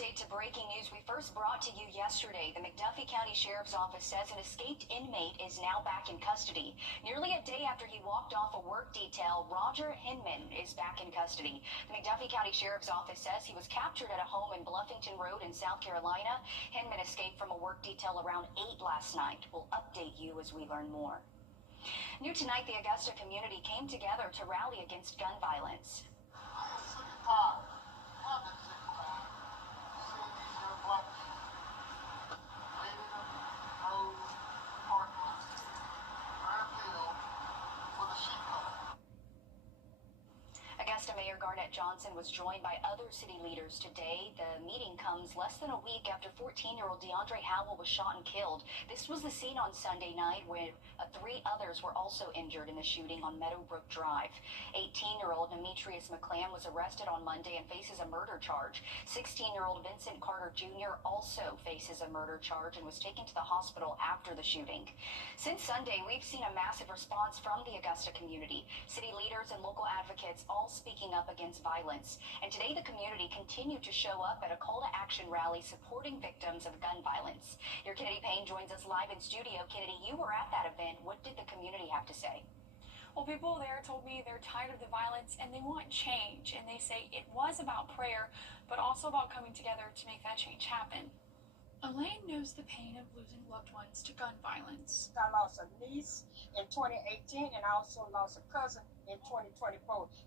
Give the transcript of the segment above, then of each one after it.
update to breaking news we first brought to you yesterday. The McDuffie County Sheriff's Office says an escaped inmate is now back in custody. Nearly a day after he walked off a work detail, Roger Hinman is back in custody. The McDuffie County Sheriff's Office says he was captured at a home in Bluffington Road in South Carolina. Hinman escaped from a work detail around 8 last night. We'll update you as we learn more. New tonight, the Augusta community came together to rally against gun violence. Augusta Mayor Garnett Johnson was joined by other city leaders today. The meeting comes less than a week after 14-year-old DeAndre Howell was shot and killed. This was the scene on Sunday night where 3 others were also injured in the shooting on Meadowbrook Drive. 18-year-old Demetrius McClam was arrested on Monday and faces a murder charge. 16-year-old Vincent Carter Jr. also faces a murder charge and was taken to the hospital after the shooting. Since Sunday, we've seen a massive response from the Augusta community. City leaders and local advocates all speaking up against violence. And today the community continued to show up at a call to action rally supporting victims of gun violence. Your Kennedy Payne joins us live in studio. Kennedy, you were at that event. What did the community have to say? Well, people there told me they're tired of the violence and they want change. And they say it was about prayer, but also about coming together to make that change happen. Elaine knows the pain of losing loved ones to gun violence. I lost a niece in 2018 and I also lost a cousin in 2024.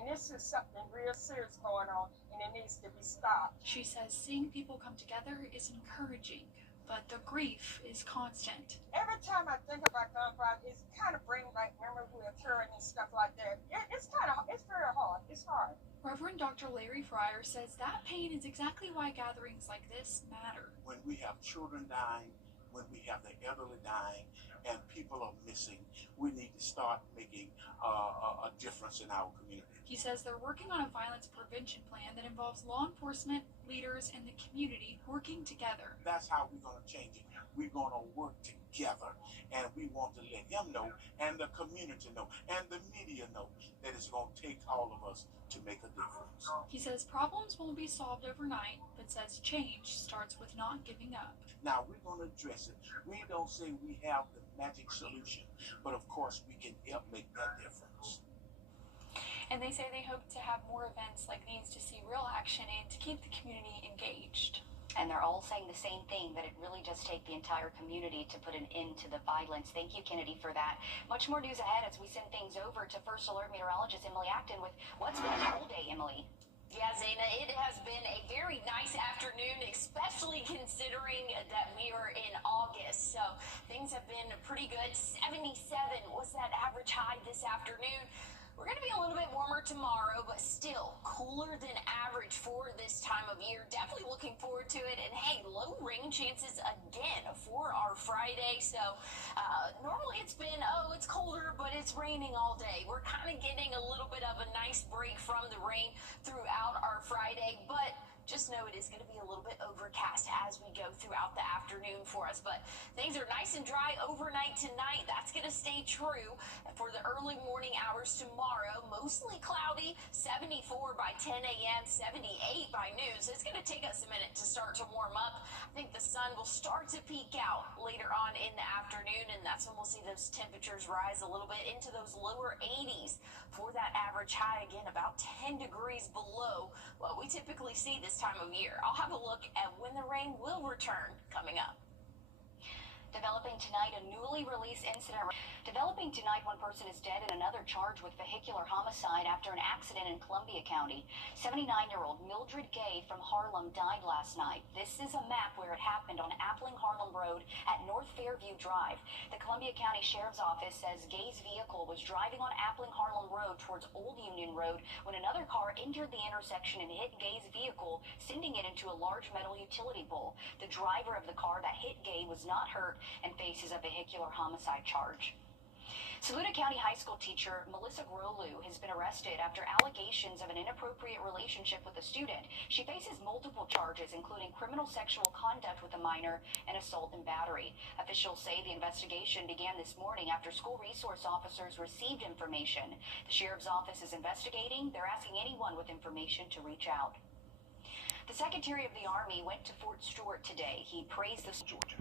And this is something real serious going on and it needs to be stopped. She says seeing people come together is encouraging, but the grief is constant. Every time I think about gun violence, it's kind of bring back memories with occurring and stuff like that. It's very hard. It's hard. Reverend Dr. Larry Fryer says that pain is exactly why gatherings like this matter. When we have children dying, when we have the elderly dying, and people are missing, we need to start making a difference in our community. He says they're working on a violence prevention plan that involves law enforcement, leaders, and the community working together. That's how we're going to change it. We're going to work together, and we want to let him know, and the community know, and the media know that it's going to take all of us to make a difference. He says problems won't be solved overnight, but says change starts with not giving up. Now, we're going to address it. We don't say we have the magic solution, but of course we can help make that difference. And they say they hope to have more events like these to see real action and to keep the community engaged. And they're all saying the same thing, that it really does take the entire community to put an end to the violence. Thank you, Kennedy, for that. Much more news ahead as we send things over to First Alert meteorologist Emily Acton with what's been a cold day, Emily. Yeah, Zaina, it has been a very nice afternoon, especially considering that we are in August. So things have been pretty good. 77 was that average high this afternoon. We're going to be a little bit warmer tomorrow, but still cooler than average for this time of year. Definitely looking forward to it. And hey, low rain chances again for our Friday. So normally it's been, it's colder, but it's raining all day. We're kind of getting a little bit of a nice break from the rain throughout our Friday, but just know it is going to be a little bit overcast as we go throughout the afternoon for us. But things are nice and dry overnight tonight. That's going to stay true for the early morning hours tomorrow. Mostly cloudy, 74 by 10 a.m., 78 by noon. So it's going to take us a minute to start to warm up. I think the sun will start to peek out later on in the afternoon, and that's when we'll see those temperatures rise a little bit into those lower 80s for that average high. Again, about 10 degrees below what we typically see this time of year. I'll have a look at when the rain will return coming up. Developing tonight, a newly released incident. Developing tonight, one person is dead and another charged with vehicular homicide after an accident in Columbia County. 79-year-old Mildred Gay from Harlem died last night. This is a map where it happened on Appling Harlem Road at North Fairview Drive. The Columbia County Sheriff's Office says Gay's vehicle was driving on Appling Harlem Road towards Old Union Road when another car entered the intersection and hit Gay's vehicle, sending it into a large metal utility pole. The driver of the car that hit Gay was not hurt and faces a vehicular homicide charge. Saluda County High School teacher Melissa Grolu has been arrested after allegations of an inappropriate relationship with a student. She faces multiple charges, including criminal sexual conduct with a minor and assault and battery. Officials say the investigation began this morning after school resource officers received information. The sheriff's office is investigating. They're asking anyone with information to reach out. The Secretary of the Army went to Fort Stewart today. He praised the Georgia.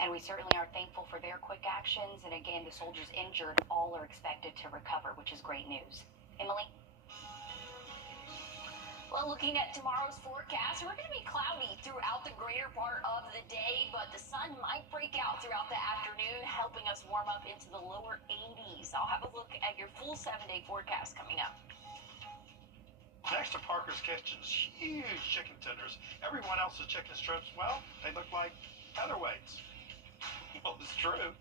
And we certainly are thankful for their quick actions. And again, the soldiers injured, all are expected to recover, which is great news. Emily? Well, looking at tomorrow's forecast, we're going to be cloudy throughout the greater part of the day, but the sun might break out throughout the afternoon, helping us warm up into the lower 80s. I'll have a look at your full 7-day forecast coming up. Next to Parker's Kitchen's huge chicken tenders. Everyone else's chicken strips, well, they look like featherweights. Well, it's true.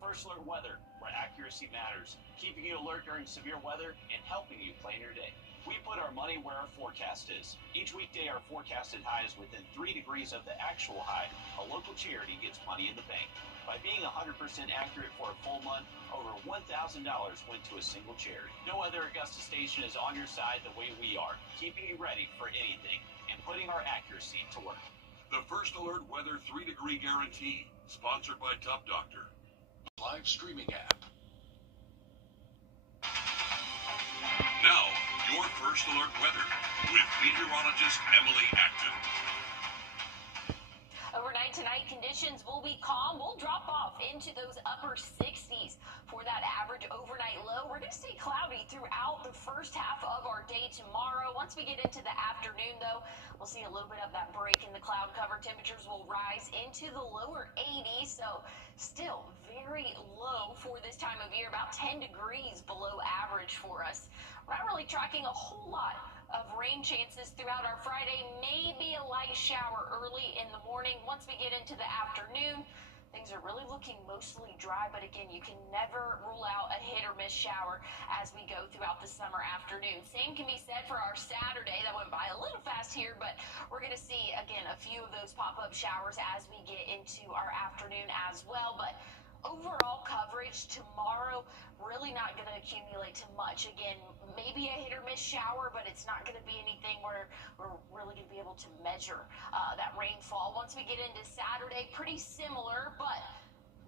First Alert Weather, where accuracy matters, keeping you alert during severe weather and helping you plan your day. We put our money where our forecast is. Each weekday, our forecasted high is within 3 degrees of the actual high. A local charity gets money in the bank. By being 100% accurate for a full month, over $1,000 went to a single charity. No other Augusta station is on your side the way we are, keeping you ready for anything and putting our accuracy to work. The First Alert Weather 3-Degree Guarantee, sponsored by Top Doctor. Live streaming app. Now, your First Alert Weather with meteorologist Emily Acton. Overnight tonight, conditions will be calm. We'll drop off into those upper 60s for that average overnight low. We're going to stay cloudy throughout the first half of our day tomorrow. Once we get into the afternoon, though, we'll see a little bit of that break in the cloud cover. Temperatures will rise into the lower 80s, so still very low for this time of year, about 10 degrees below average for us. We're not really tracking a whole lot of rain chances throughout our Friday. Maybe a light shower early in the morning. Once we get into the afternoon, things are really looking mostly dry, but again, you can never rule out a hit or miss shower as we go throughout the summer afternoon. Same can be said for our Saturday. That went by a little fast here, but we're going to see, again, a few of those pop-up showers as we get into our afternoon as well. But overall coverage tomorrow, really not going to accumulate to much. Again, maybe a hit or miss shower, but it's not going to be anything where we're really going to be able to measure that rainfall. Once we get into Saturday, pretty similar, but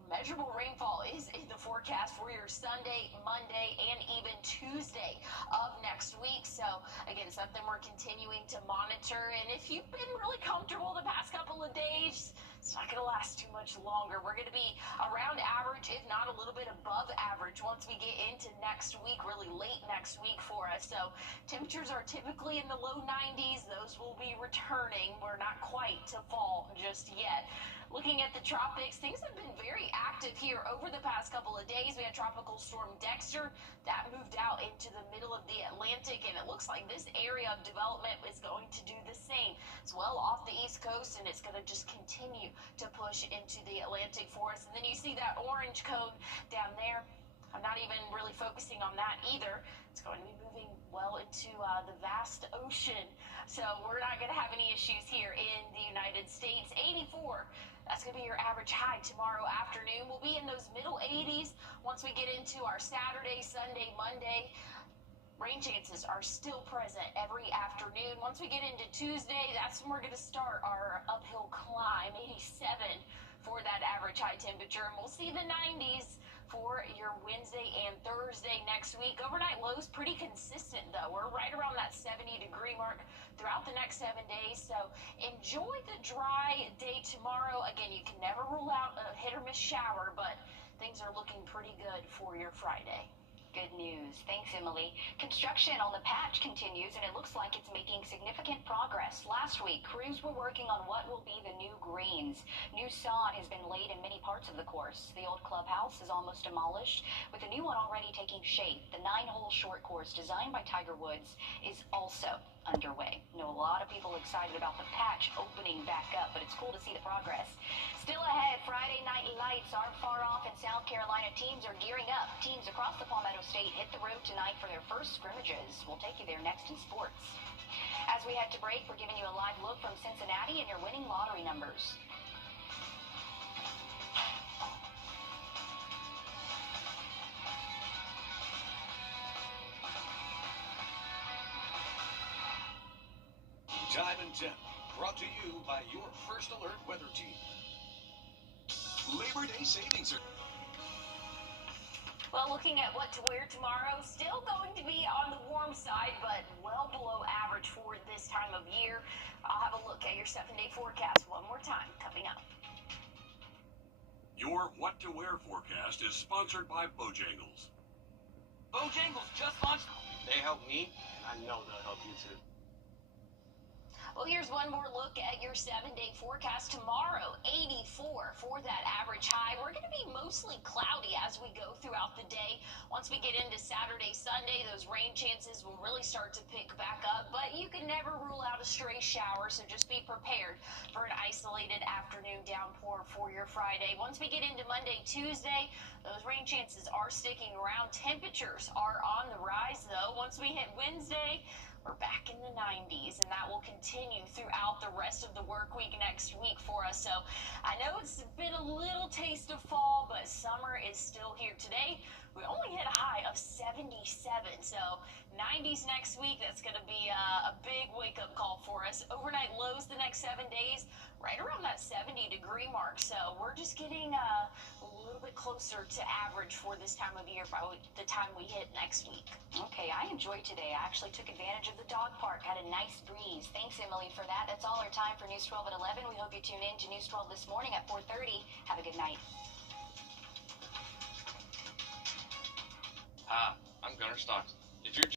measurable rainfall is in the forecast for your Sunday, Monday, and even Tuesday of next week. So again, something we're continuing to monitor. And if you've been really comfortable the past couple of days, it's not going to last too much longer. We're going to be around average, if not a little bit above average, once we get into next week, really late next week for us. So temperatures are typically in the low 90s. Those will be returning. We're not quite to fall just yet. Looking at the tropics, things have been very active here over the past couple of days. We had Tropical Storm Dexter. That moved out into the middle of the Atlantic, and it looks like this area of development is going to do the same. It's well off the East Coast, and it's going to just continue to push into the Atlantic for us. And then you see that orange cone down there. I'm not even really focusing on that either. It's going to be moving well into the vast ocean. So we're not going to have any issues here in the United States. 84. That's going to be your average high tomorrow afternoon. We'll be in those middle 80s once we get into our Saturday, Sunday, Monday. Rain chances are still present every afternoon. Once we get into Tuesday, that's when we're going to start our uphill climb. 87 for that average high temperature. And we'll see the 90s for your Wednesday and Thursday next week. Overnight lows pretty consistent, though. We're right around that 70-degree mark throughout the next 7 days. So enjoy the dry day tomorrow. Again, you can never rule out a hit or miss shower, but things are looking pretty good for your Friday. Good news. Thanks, Emily. Construction on the patch continues, and it looks like it's making significant progress. Last week, crews were working on what will be the new greens. New sod has been laid in many parts of the course. The old clubhouse is almost demolished, with a new one already taking shape. The 9-hole short course designed by Tiger Woods is also underway. I know a lot of people excited about the patch opening back up, but it's cool to see the progress. Still ahead, Friday night lights aren't far off in South Carolina. Teams are gearing up. Teams across the Palmetto State hit the road tonight for their first scrimmages. We'll take you there next in sports. As we head to break, we're giving you a live look from Cincinnati and your winning lottery numbers. Time and Temp, brought to you by your First Alert Weather Team. Labor Day savings are... Well, looking at what to wear tomorrow, still going to be on the warm side, but well below average for this time of year. I'll have a look at your 7-day forecast one more time coming up. Your What to Wear forecast is sponsored by Bojangles. Bojangles just launched. They help me, and I know they'll help you too. Well, here's one more look at your 7-day forecast tomorrow. 84 for that average high. We're going to be mostly cloudy as we go throughout the day. Once we get into Saturday, Sunday, those rain chances will really start to pick back up. But you can never rule out a stray shower, so just be prepared for an isolated afternoon downpour for your Friday. Once we get into Monday, Tuesday, those rain chances are sticking around. Temperatures are on the rise, though. Once we hit Wednesday, we're back in the 90s, and that will continue throughout the rest of the work week next week for us. So I know it's been a little taste of fall, but summer is still here today. We only hit a high of 77, so 90s next week. That's going to be a big wake-up call for us. Overnight lows the next 7 days, right around that 70-degree mark. So we're just getting a little bit closer to average for this time of year by the time we hit next week. Okay, I enjoyed today. I actually took advantage of the dog park. Had a nice breeze. Thanks, Emily, for that. That's all our time for News 12 at 11. We hope you tune in to News 12 this morning at 4:30. Have a good night. Hi, I'm Gunnar Stocks. If you're